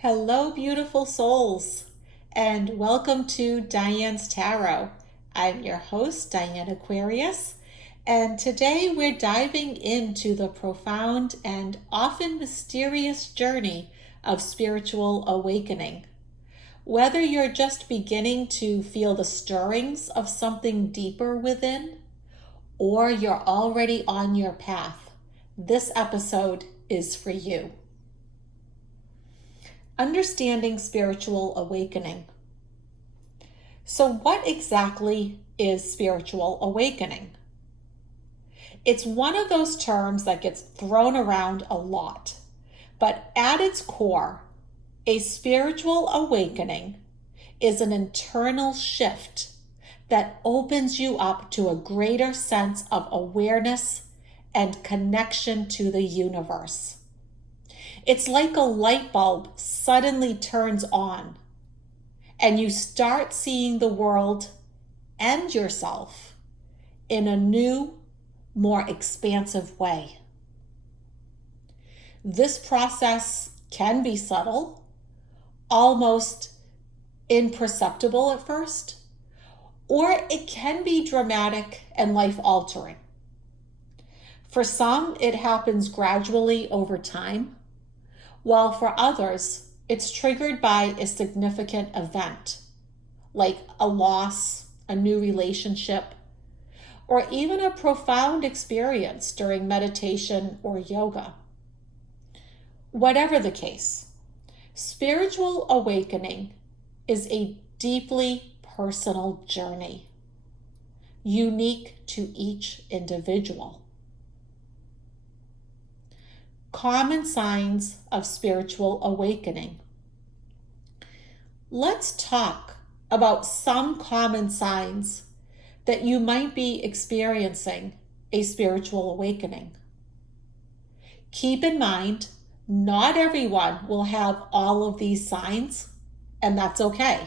Hello, beautiful souls, and welcome to Diane's Tarot. I'm your host, Diane Aquarius, and today we're diving into the profound and often mysterious journey of spiritual awakening. Whether you're just beginning to feel the stirrings of something deeper within, or you're already on your path, this episode is for you. Understanding spiritual awakening. So, what exactly is spiritual awakening? It's one of those terms that gets thrown around a lot, but at its core, a spiritual awakening is an internal shift that opens you up to a greater sense of awareness and connection to the universe. It's like a light bulb suddenly turns on and you start seeing the world and yourself in a new, more expansive way. This process can be subtle, almost imperceptible at first, or it can be dramatic and life-altering. For some, it happens gradually over time, while for others, it's triggered by a significant event, like a loss, a new relationship, or even a profound experience during meditation or yoga. Whatever the case, spiritual awakening is a deeply personal journey, unique to each individual. Common signs of spiritual awakening. Let's talk about some common signs that you might be experiencing a spiritual awakening. Keep in mind, not everyone will have all of these signs, and that's okay.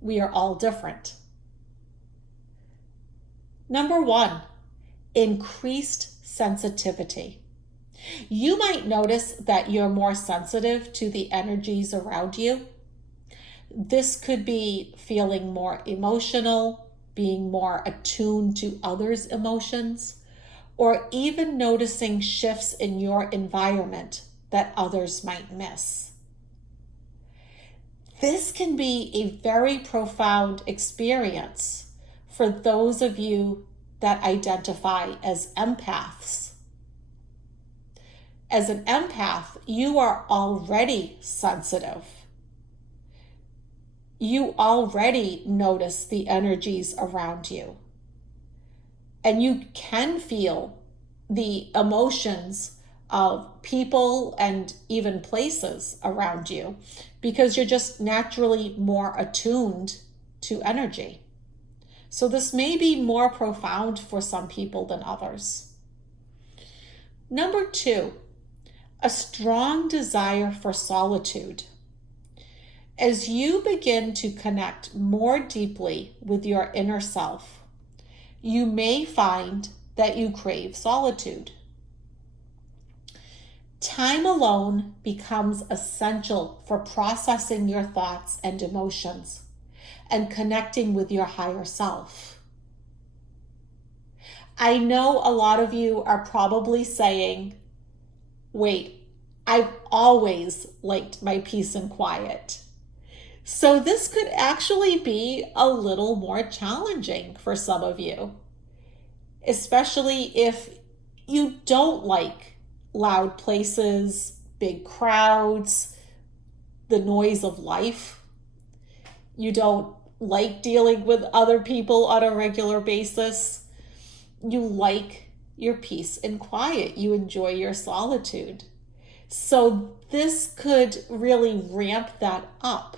We are all different. Number 1, increased sensitivity. You might notice that you're more sensitive to the energies around you. This could be feeling more emotional, being more attuned to others' emotions, or even noticing shifts in your environment that others might miss. This can be a very profound experience for those of you that identify as empaths. As an empath, you are already sensitive. You already notice the energies around you. And you can feel the emotions of people and even places around you because you're just naturally more attuned to energy. So this may be more profound for some people than others. Number 2, a strong desire for solitude. As you begin to connect more deeply with your inner self, you may find that you crave solitude. Time alone becomes essential for processing your thoughts and emotions and connecting with your higher self. I know a lot of you are probably saying, wait, I've always liked my peace and quiet. So this could actually be a little more challenging for some of you, especially if you don't like loud places, big crowds, the noise of life. You don't like dealing with other people on a regular basis. You like your peace and quiet. You enjoy your solitude. So this could really ramp that up.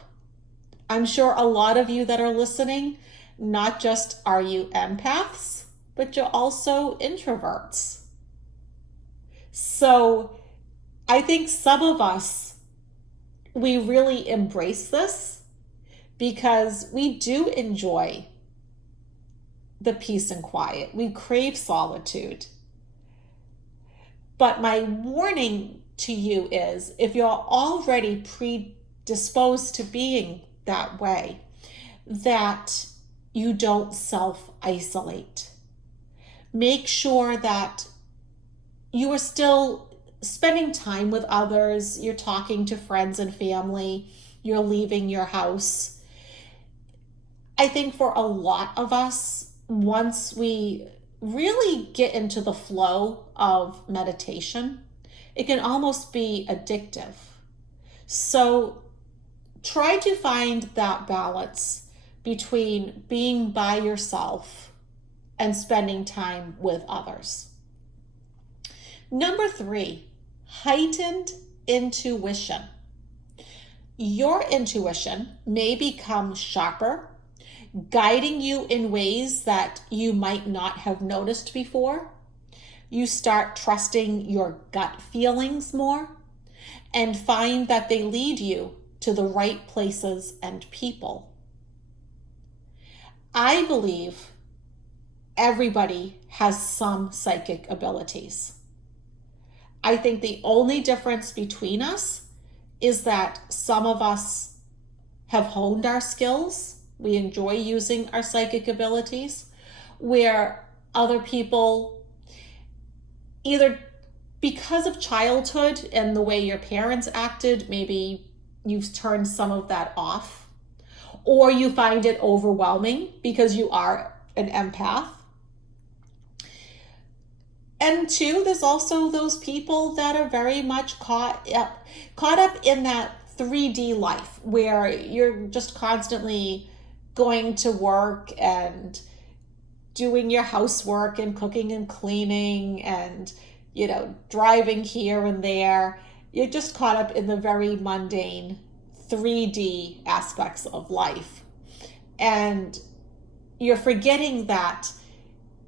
I'm sure a lot of you that are listening, not just are you empaths, but you're also introverts. So I think some of us, we really embrace this because we do enjoy the peace and quiet. We crave solitude. But my warning to you is, if you're already disposed to being that way, that you don't self-isolate. Make sure that you are still spending time with others, you're talking to friends and family, you're leaving your house. I think for a lot of us, once we really get into the flow of meditation, it can almost be addictive. So try to find that balance between being by yourself and spending time with others. Number 3, heightened intuition. Your intuition may become sharper, guiding you in ways that you might not have noticed before. You start trusting your gut feelings more and find that they lead you to the right places and people. I believe everybody has some psychic abilities. I think the only difference between us is that some of us have honed our skills. We enjoy using our psychic abilities, where other people, either because of childhood and the way your parents acted, maybe you've turned some of that off, or you find it overwhelming because you are an empath. And 2, there's also those people that are very much caught up in that 3D life, where you're just constantly going to work and doing your housework and cooking and cleaning and, driving here and there. You're just caught up in the very mundane 3D aspects of life. And you're forgetting that,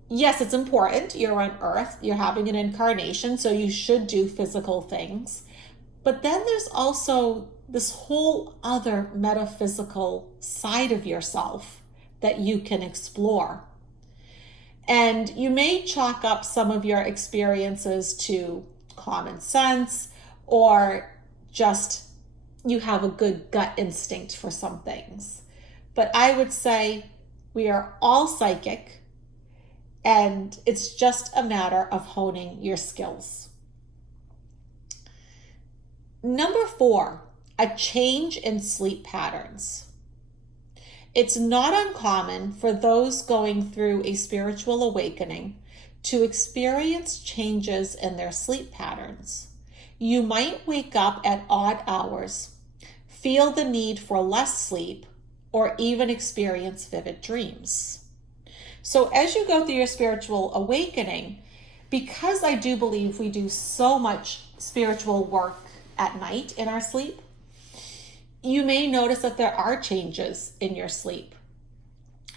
yes, it's important. You're on Earth, you're having an incarnation, so you should do physical things. But then there's also this whole other metaphysical side of yourself that you can explore. And you may chalk up some of your experiences to common sense, or just you have a good gut instinct for some things. But I would say we are all psychic, and it's just a matter of honing your skills. Number 4, a change in sleep patterns. It's not uncommon for those going through a spiritual awakening to experience changes in their sleep patterns. You might wake up at odd hours, feel the need for less sleep, or even experience vivid dreams. So as you go through your spiritual awakening, because I do believe we do so much spiritual work at night in our sleep, you may notice that there are changes in your sleep,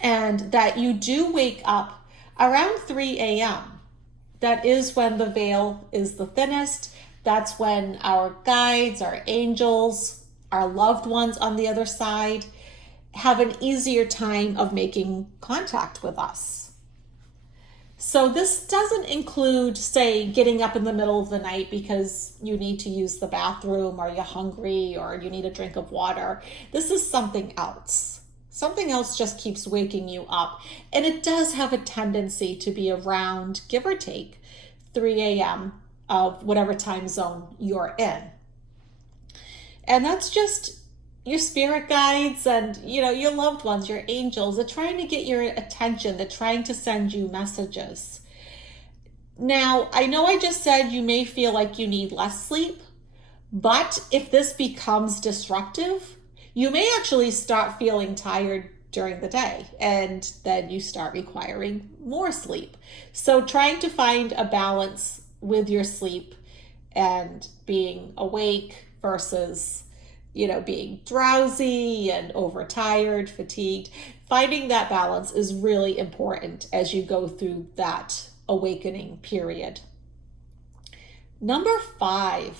and that you do wake up around 3 a.m. That is when the veil is the thinnest. That's when our guides, our angels, our loved ones on the other side have an easier time of making contact with us. So this doesn't include, say, getting up in the middle of the night because you need to use the bathroom, or you're hungry, or you need a drink of water. This is something else. Something else just keeps waking you up. And it does have a tendency to be around, give or take, 3 a.m. of whatever time zone you're in. And that's just your spirit guides and, your loved ones, your angels. They're trying to get your attention. They're trying to send you messages. Now, I know I just said you may feel like you need less sleep, but if this becomes disruptive, you may actually start feeling tired during the day, and then you start requiring more sleep. So trying to find a balance with your sleep and being awake versus being drowsy and overtired, fatigued. Finding that balance is really important as you go through that awakening period. Number 5,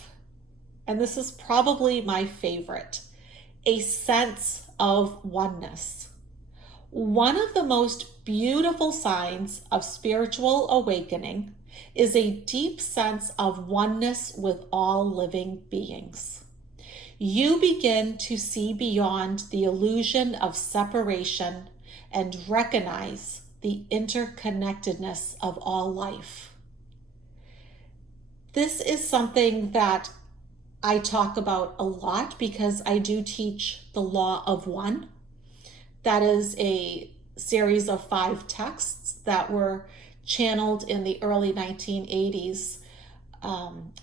and this is probably my favorite, a sense of oneness. One of the most beautiful signs of spiritual awakening is a deep sense of oneness with all living beings. you begin to see beyond the illusion of separation and recognize the interconnectedness of all life. This is something that I talk about a lot because I do teach the Law of One. That is a series of 5 texts that were channeled in the early 1980s,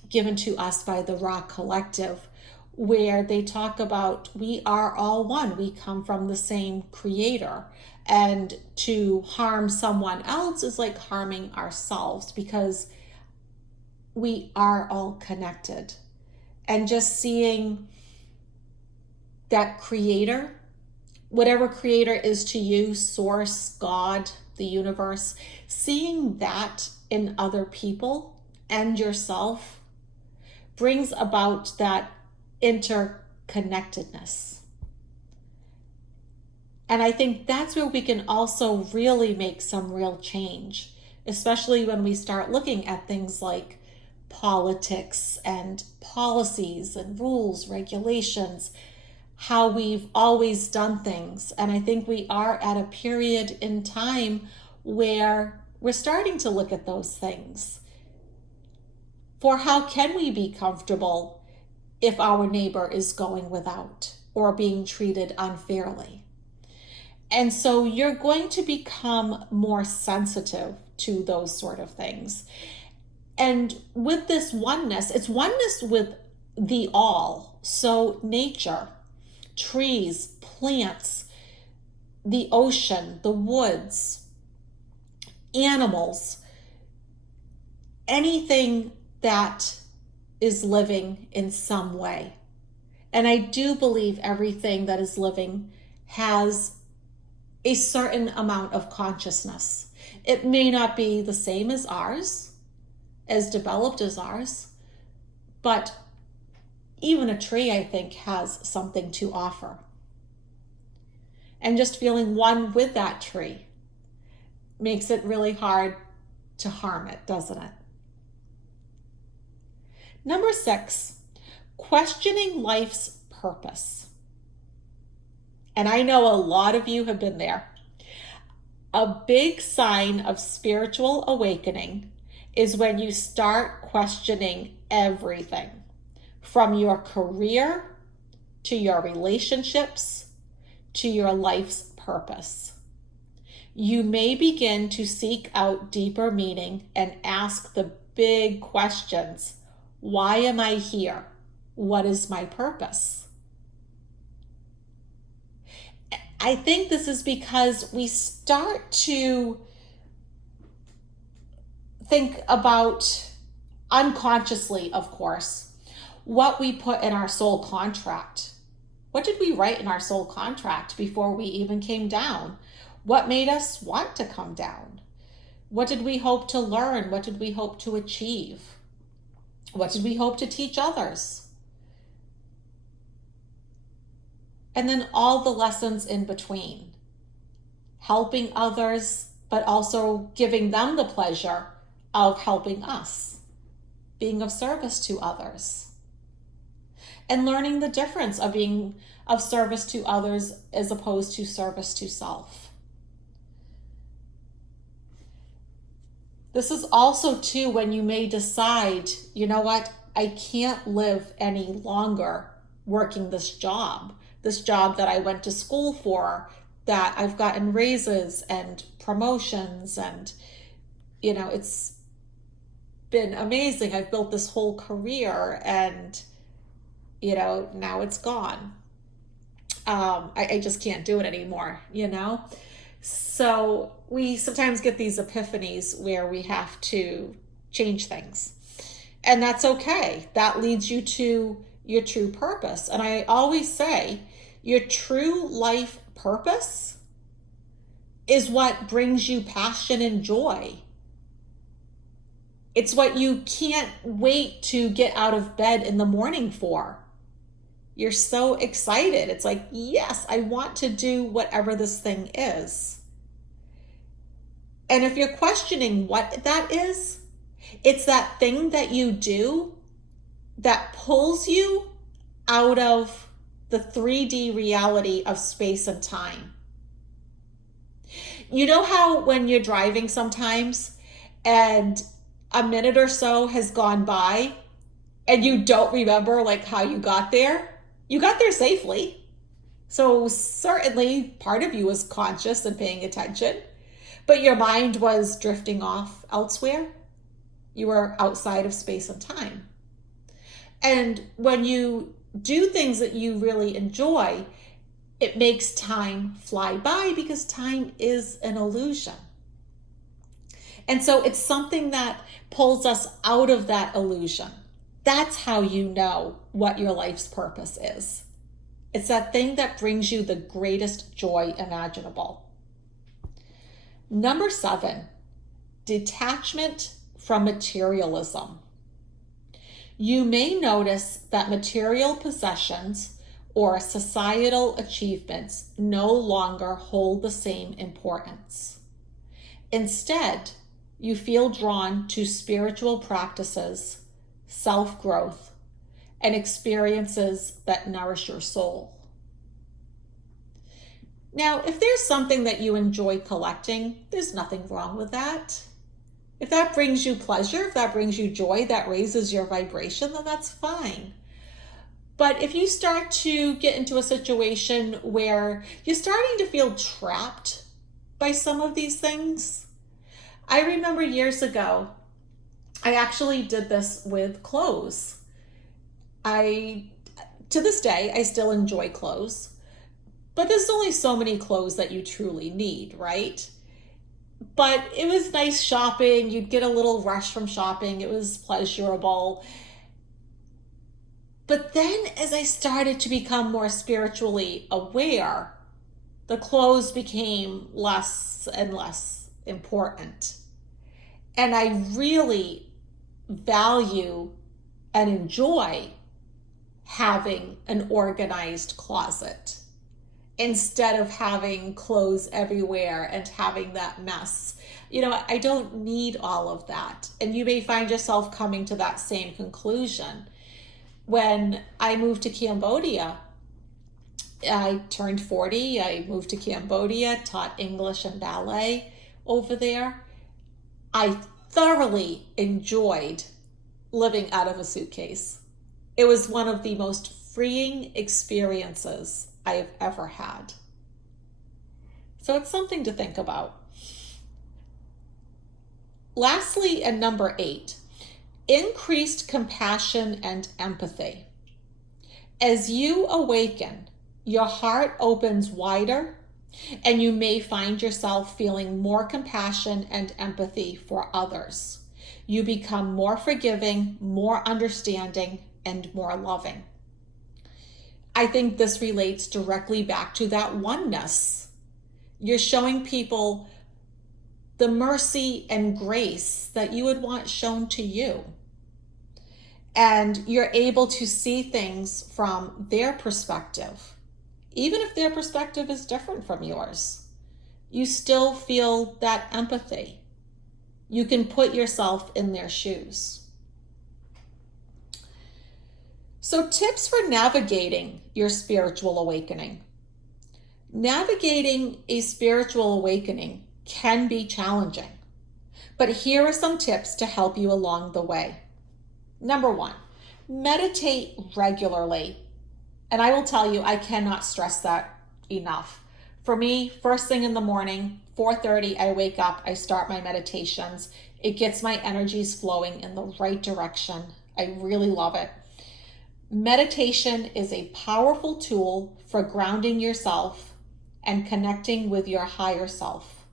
given to us by the Raw Collective, where they talk about we are all one. We come from the same creator. And to harm someone else is like harming ourselves because we are all connected. And just seeing that creator, whatever creator is to you, source, God, the universe, seeing that in other people and yourself brings about that interconnectedness. And I think that's where we can also really make some real change, especially when we start looking at things like politics and policies and rules, regulations, how we've always done things. And I think we are at a period in time where we're starting to look at those things. For how can we be comfortable if our neighbor is going without or being treated unfairly? And so you're going to become more sensitive to those sort of things. And with this oneness, it's oneness with the all. So nature, trees, plants, the ocean, the woods, animals, anything that is living in some way. And I do believe everything that is living has a certain amount of consciousness. It may not be the same as ours, as developed as ours, but even a tree, I think, has something to offer. And just feeling one with that tree makes it really hard to harm it, doesn't it? Number 6, questioning life's purpose. And I know a lot of you have been there. A big sign of spiritual awakening is when you start questioning everything, from your career to your relationships to your life's purpose. You may begin to seek out deeper meaning and ask the big questions. Why am I here? What is my purpose? I think this is because we start to think about, unconsciously, of course, what we put in our soul contract. What did we write in our soul contract before we even came down? What made us want to come down? What did we hope to learn? What did we hope to achieve? What did we hope to teach others? And then all the lessons in between. Helping others, but also giving them the pleasure of helping us. Being of service to others. And learning the difference of being of service to others as opposed to service to self. This is also too when you may decide, you know what, I can't live any longer working this job that I went to school for, that I've gotten raises and promotions, and it's been amazing. I've built this whole career, and now it's gone. I just can't do it anymore, So we sometimes get these epiphanies where we have to change things. And that's okay. That leads you to your true purpose. And I always say, your true life purpose is what brings you passion and joy. It's what you can't wait to get out of bed in the morning for. You're so excited. It's like, yes, I want to do whatever this thing is. And if you're questioning what that is, it's that thing that you do that pulls you out of the 3D reality of space and time. You know how when you're driving sometimes and a minute or so has gone by and you don't remember like how you got there? You got there safely. So certainly part of you was conscious and paying attention, but your mind was drifting off elsewhere. You were outside of space and time. And when you do things that you really enjoy, it makes time fly by because time is an illusion. And so it's something that pulls us out of that illusion. That's how you know what your life's purpose is. It's that thing that brings you the greatest joy imaginable. Number 7, detachment from materialism. You may notice that material possessions or societal achievements no longer hold the same importance. Instead, you feel drawn to spiritual practices, self-growth, and experiences that nourish your soul. Now, if there's something that you enjoy collecting, there's nothing wrong with that. If that brings you pleasure, if that brings you joy, that raises your vibration, then that's fine. But if you start to get into a situation where you're starting to feel trapped by some of these things, I remember years ago, I actually did this with clothes. To this day, I still enjoy clothes, but there's only so many clothes that you truly need, right? But it was nice shopping. You'd get a little rush from shopping. It was pleasurable. But then as I started to become more spiritually aware, the clothes became less and less important. And I really value and enjoy having an organized closet instead of having clothes everywhere and having that mess. You know, I don't need all of that. And you may find yourself coming to that same conclusion. When I moved to Cambodia, I turned 40, I moved to Cambodia, taught English and ballet over there. I thoroughly enjoyed living out of a suitcase. It was one of the most freeing experiences I have ever had. So it's something to think about. Lastly, and number 8, increased compassion and empathy. As you awaken, your heart opens wider, and you may find yourself feeling more compassion and empathy for others. You become more forgiving, more understanding, and more loving. I think this relates directly back to that oneness. You're showing people the mercy and grace that you would want shown to you. And you're able to see things from their perspective. Even if their perspective is different from yours, you still feel that empathy. You can put yourself in their shoes. So, tips for navigating your spiritual awakening. Navigating a spiritual awakening can be challenging, but here are some tips to help you along the way. Number 1, meditate regularly. And I will tell you, I cannot stress that enough. For me, first thing in the morning, 4:30, I wake up, I start my meditations. It gets my energies flowing in the right direction. I really love it. Meditation is a powerful tool for grounding yourself and connecting with your higher self.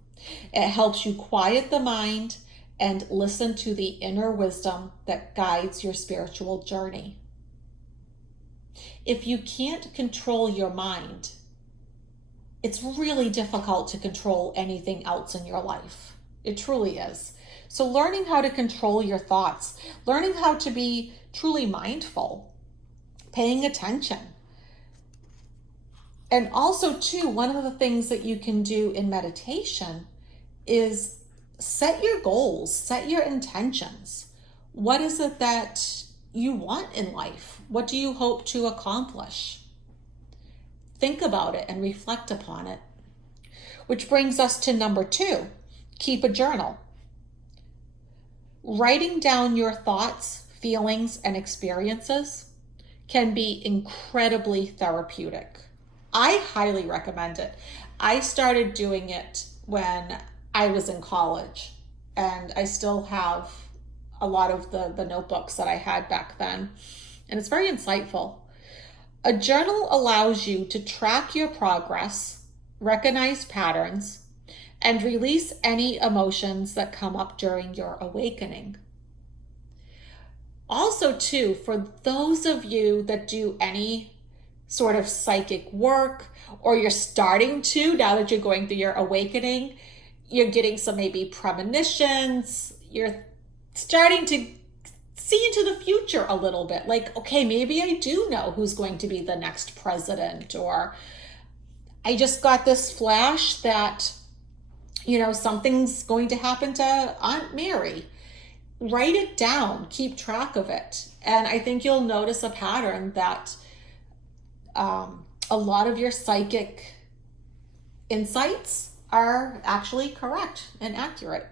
It helps you quiet the mind and listen to the inner wisdom that guides your spiritual journey. If you can't control your mind, it's really difficult to control anything else in your life. It truly is. So learning how to control your thoughts, learning how to be truly mindful, paying attention. And also too, one of the things that you can do in meditation is set your goals, set your intentions. What is it that you want in life? What do you hope to accomplish? Think about it and reflect upon it. Which brings us to number 2, keep a journal. Writing down your thoughts, feelings, and experiences can be incredibly therapeutic. I highly recommend it. I started doing it when I was in college, and I still have a lot of the notebooks that I had back then, and it's very insightful. A journal allows you to track your progress, recognize patterns, and release any emotions that come up during your awakening. Also, too, for those of you that do any sort of psychic work, or you're starting to, now that you're going through your awakening, you're getting some maybe premonitions, you're starting to see into the future a little bit. Like, okay, maybe I do know who's going to be the next president, or I just got this flash that, something's going to happen to Aunt Mary. Write it down, keep track of it. And I think you'll notice a pattern that a lot of your psychic insights are actually correct and accurate.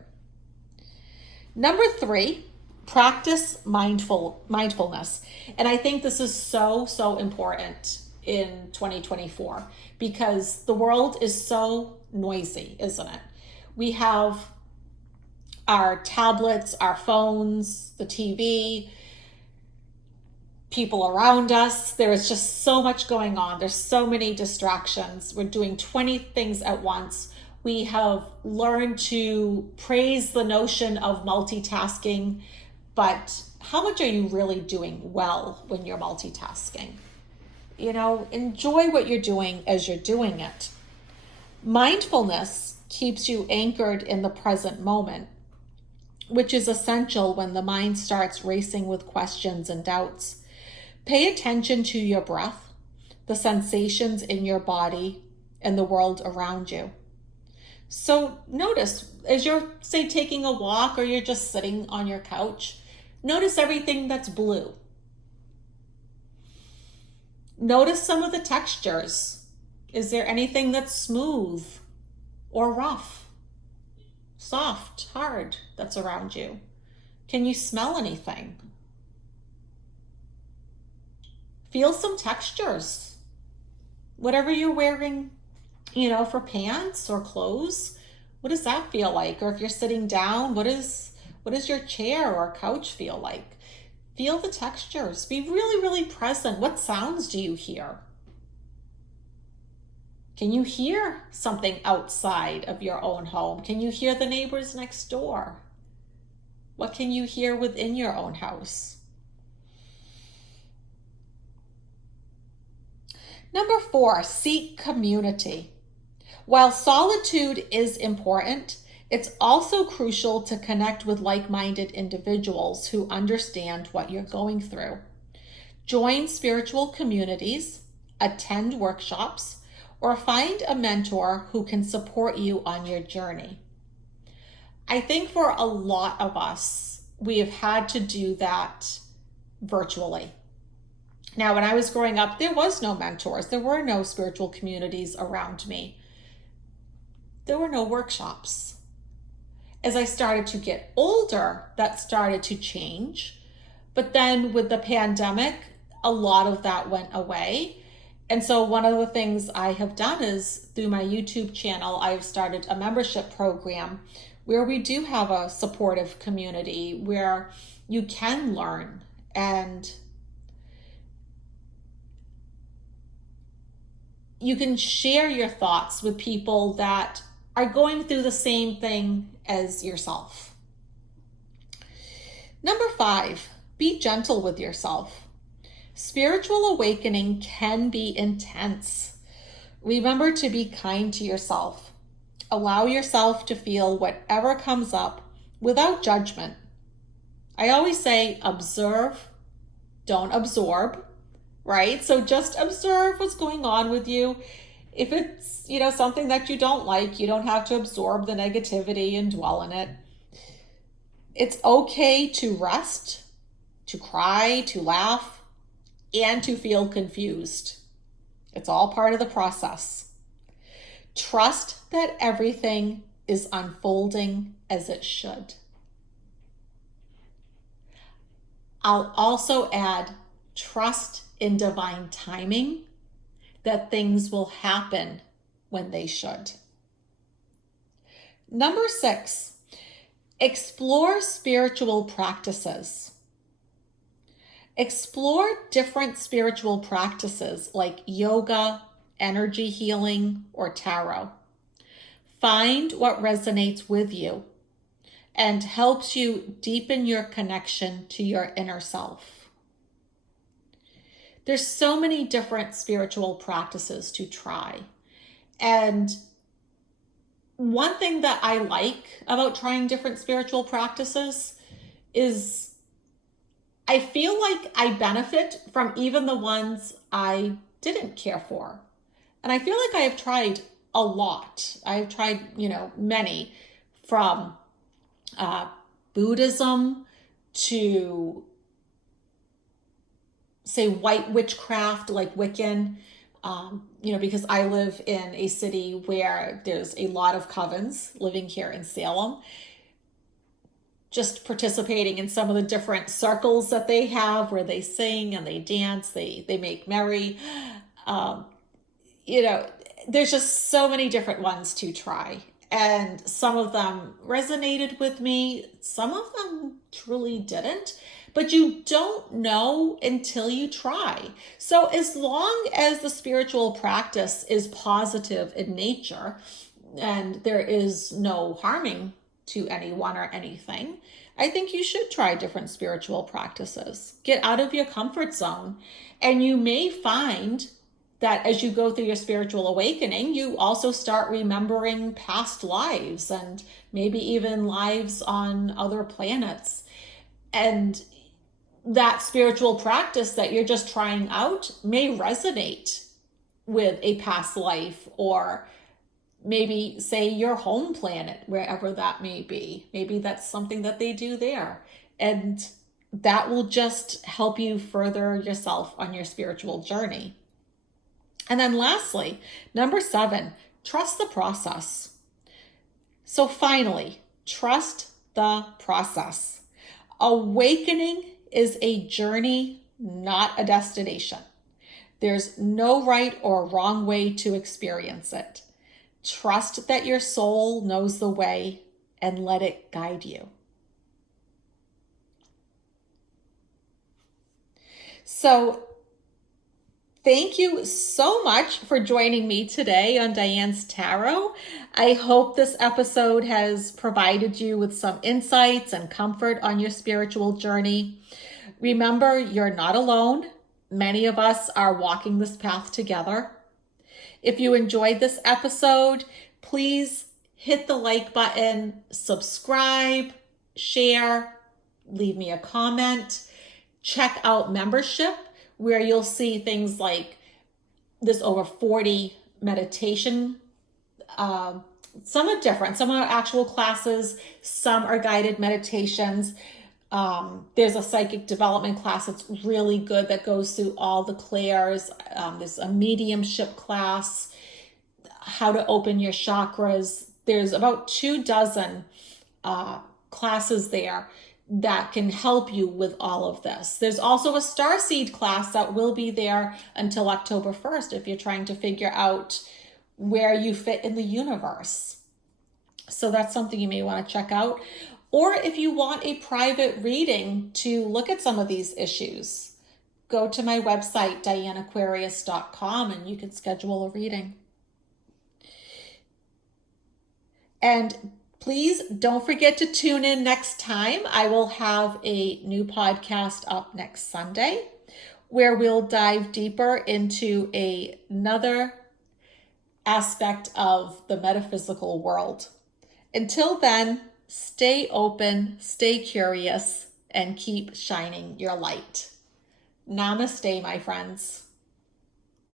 Number 3, practice mindfulness. And I think this is so important in 2024 because the world is so noisy, isn't it? We have our tablets, our phones, the TV, people around us. There is just so much going on. There's so many distractions. We're doing 20 things at once. We have learned to praise the notion of multitasking, but how much are you really doing well when you're multitasking? Enjoy what you're doing as you're doing it. Mindfulness keeps you anchored in the present moment, which is essential when the mind starts racing with questions and doubts. Pay attention to your breath, the sensations in your body, and the world around you. So notice as you're, say, taking a walk or you're just sitting on your couch, notice everything that's blue. Notice some of the textures. Is there anything that's smooth or rough, soft, hard that's around you? Can you smell anything? Feel some textures. Whatever you're wearing, for pants or clothes, what does that feel like? Or if you're sitting down, what does your chair or couch feel like? Feel the textures. Be really, really present. What sounds do you hear? Can you hear something outside of your own home? Can you hear the neighbors next door? What can you hear within your own house? Number 4, seek community. While solitude is important, it's also crucial to connect with like-minded individuals who understand what you're going through. Join spiritual communities, attend workshops, or find a mentor who can support you on your journey. I think for a lot of us, we have had to do that virtually. Now, when I was growing up, there was no mentors. There were no spiritual communities around me. There were no workshops. As I started to get older, that started to change. But then with the pandemic, a lot of that went away. And so one of the things I have done is through my YouTube channel, I've started a membership program where we do have a supportive community where you can learn and you can share your thoughts with people that are going through the same thing as yourself. Number 5, be gentle with yourself. Spiritual awakening can be intense. Remember to be kind to yourself. Allow yourself to feel whatever comes up without judgment. I always say observe, don't absorb, right? So just observe what's going on with you. If it's, something that you don't like, you don't have to absorb the negativity and dwell in it. It's okay to rest, to cry, to laugh, and to feel confused. It's all part of the process. Trust that everything is unfolding as it should. I'll also add trust in divine timing, that things will happen when they should. Number 6, explore spiritual practices. Explore different spiritual practices like yoga, energy healing, or tarot. Find what resonates with you and helps you deepen your connection to your inner self. There's so many different spiritual practices to try. And one thing that I like about trying different spiritual practices is I feel like I benefit from even the ones I didn't care for. And I feel like I have tried a lot. I've tried, many, from Buddhism to, say, white witchcraft like Wiccan, because I live in a city where there's a lot of covens living here in Salem. Just participating in some of the different circles that they have where they sing and they dance, they make merry. There's just so many different ones to try. And some of them resonated with me. Some of them truly didn't. But you don't know until you try. So as long as the spiritual practice is positive in nature and there is no harming to anyone or anything, I think you should try different spiritual practices. Get out of your comfort zone. And you may find that as you go through your spiritual awakening, you also start remembering past lives and maybe even lives on other planets. And that spiritual practice that you're just trying out may resonate with a past life, or maybe, say, your home planet, wherever that may be. Maybe that's something that they do there. And that will just help you further yourself on your spiritual journey. And then lastly, number 7, trust the process. So finally, trust the process. Awakening is a journey, not a destination. There's no right or wrong way to experience it. Trust that your soul knows the way and let it guide you. So, thank you so much for joining me today on Diane's Tarot. I hope this episode has provided you with some insights and comfort on your spiritual journey. Remember, you're not alone. Many of us are walking this path together. If you enjoyed this episode, please hit the like button, subscribe, share, leave me a comment. Check out membership, where you'll see things like there's over 40 meditation. Some are different. Some are actual classes. Some are guided meditations. There's a psychic development class that's really good that goes through all the clairs. There's a mediumship class, how to open your chakras. There's about 24 classes there that can help you with all of this. There's also a starseed class that will be there until October 1st if you're trying to figure out where you fit in the universe. So that's something you may want to check out. Or if you want a private reading to look at some of these issues, go to my website, dianeaquarius.com, and you can schedule a reading. And please don't forget to tune in next time. I will have a new podcast up next Sunday where we'll dive deeper into another aspect of the metaphysical world. Until then, stay open, stay curious, and keep shining your light. Namaste, my friends.